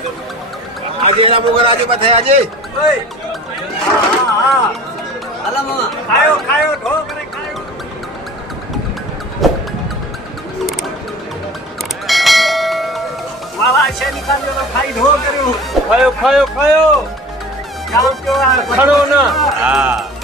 આજે એના મોગર આજે બથાય આજે હાલા મામા ખાયો ખાયો ઢો કરે ખાયો વાલા છે નીકાળ્યો તો ખાઈ ઢો કર્યું ખાયો ખાયો ખાયો કામ કેવા ખડો ના હા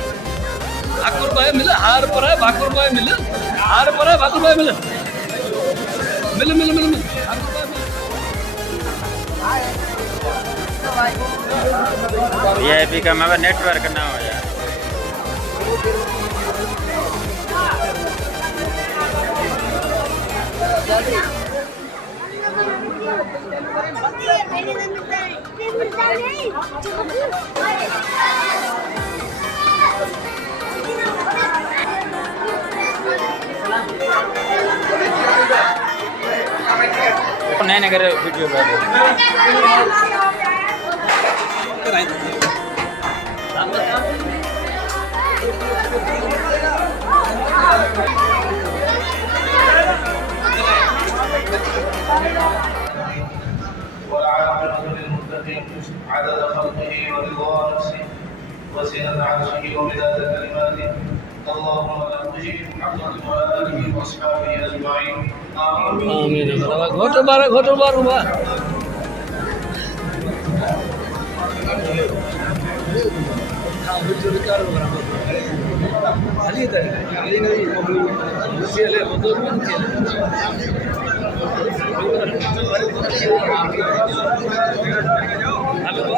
भाकुर भाई मिले हार पर है भाकुर भाई मिले हार पर है भाकुर भाई मिले मिले मिले मिले मिले वीआईपी का मगर नेटवर्क ना हो यार नहीं नहीं करे वीडियो عدد خلقه ورضا نفسه وزنة عرشه ومداد كلماته اللهم لا تجيب محمد وآله وأصحابه أجمعين آمين. घोटो बार हुआ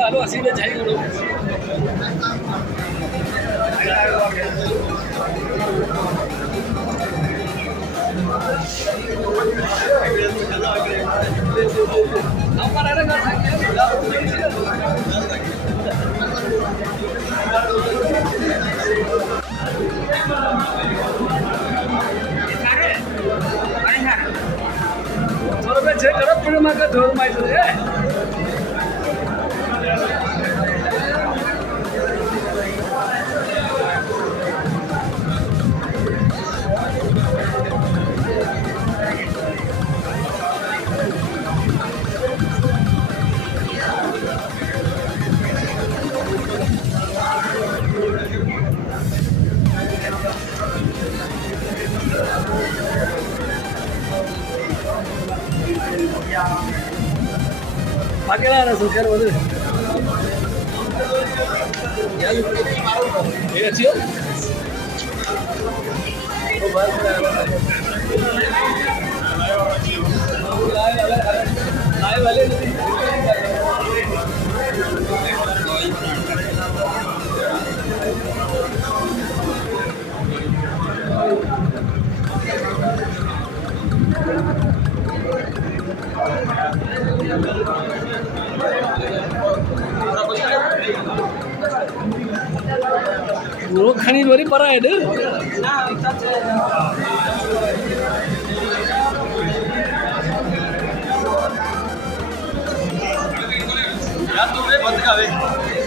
हलो सीधे जाई करो ढोल माइस अकेला रहा सोचेर बोले ये अच्छी हो आए वाले वो खनी बरी पर है डे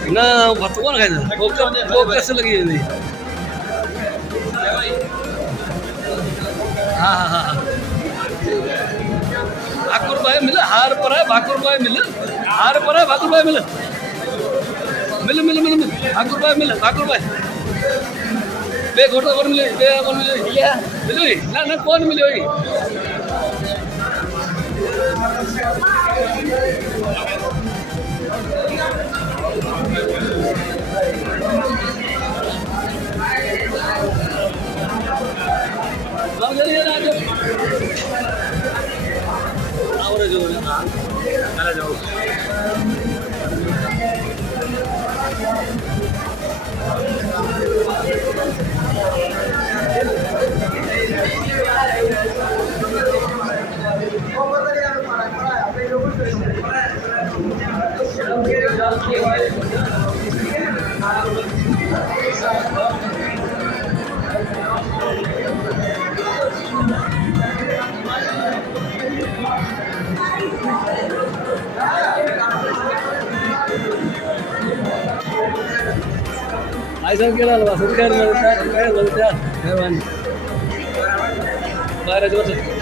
ना भात कौन खाएगा वो कैसे लगी है नहीं हाँ हाँ हाँ भाकुर भाई मिले हार पर है भाकुर भाई मिले हार पर है भाकुर भाई मिले मिले मिले मिले मिले भाकुर भाई बे घोटा कौन मिले बे कौन मिले क्या मिले ना ना कौन मिले वही जाओ भाई साहब क्या हाल है? खैर मिलता है मेहरबानी बाहर जोर से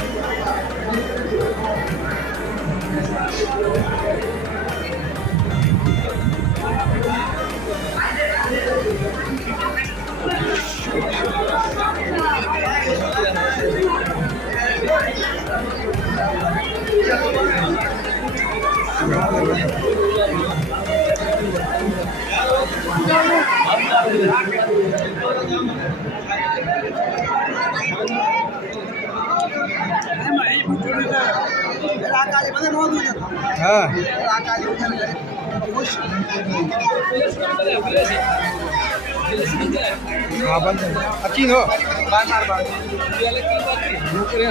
हाँ हाँ बंद अच्छी हो बार बार बार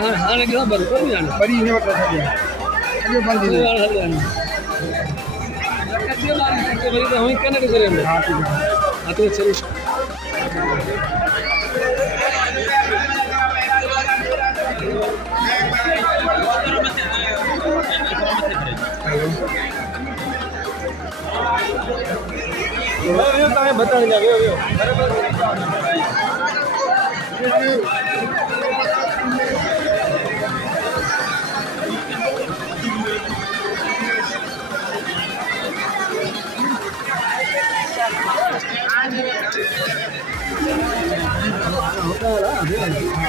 हाँ कितना बंद कर दिया बड़ी नहीं बता सकते अभी बंद नहीं हम कनेक्ट करेंगे हाँ ठीक है हाँ तो चलिए हेलो बता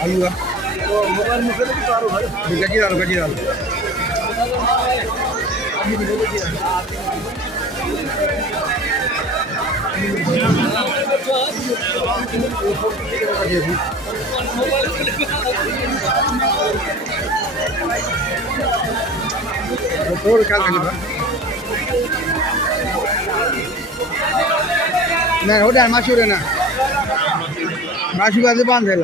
आलू मोबाइल में फिर सारो भाई गजी डालो थोड़ा ख्याल करिए ना हो जाए माशूर है ना माशू का दुकान है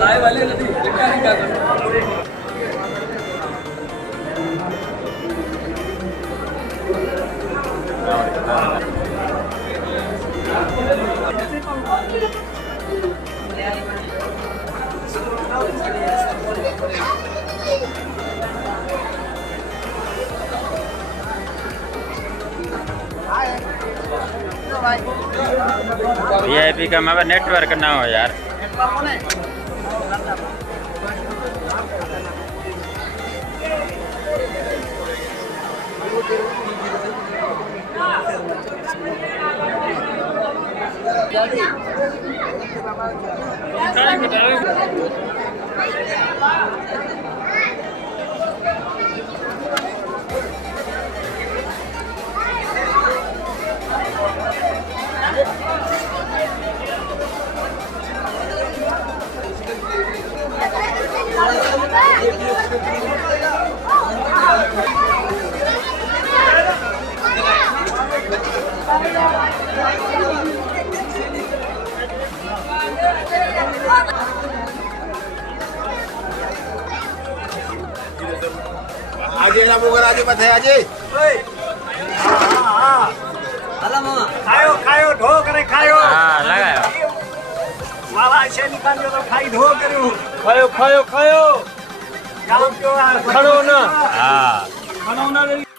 लाइव वाले लिखा नहीं क्या कर वीआईपी का मगर नेटवर्क ना हो यार એના વગર આજે બથે આજે ઓય હા ખાયો ખાયો ઢો કરે ખાયો હા લગાયો વાલા છે નીકળ્યો તો ખાઈ ઢો કર્યું ખાયો ખાયો ખાયો કામ કેવો ખડો ના હા ખાનો ના